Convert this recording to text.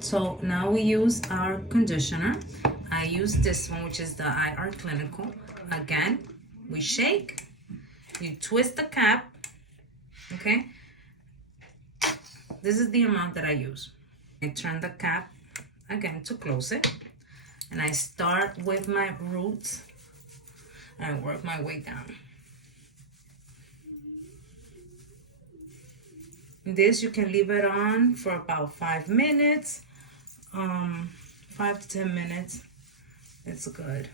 So now we use our conditioner. I use this one, which is the IR Clinical. Again, we shake, you twist the cap, okay? This is the amount that I use. I turn the cap again to close it, and I start with my roots and work my way down. This you can leave it on for about 5 minutes, 5 to 10 minutes. It's good.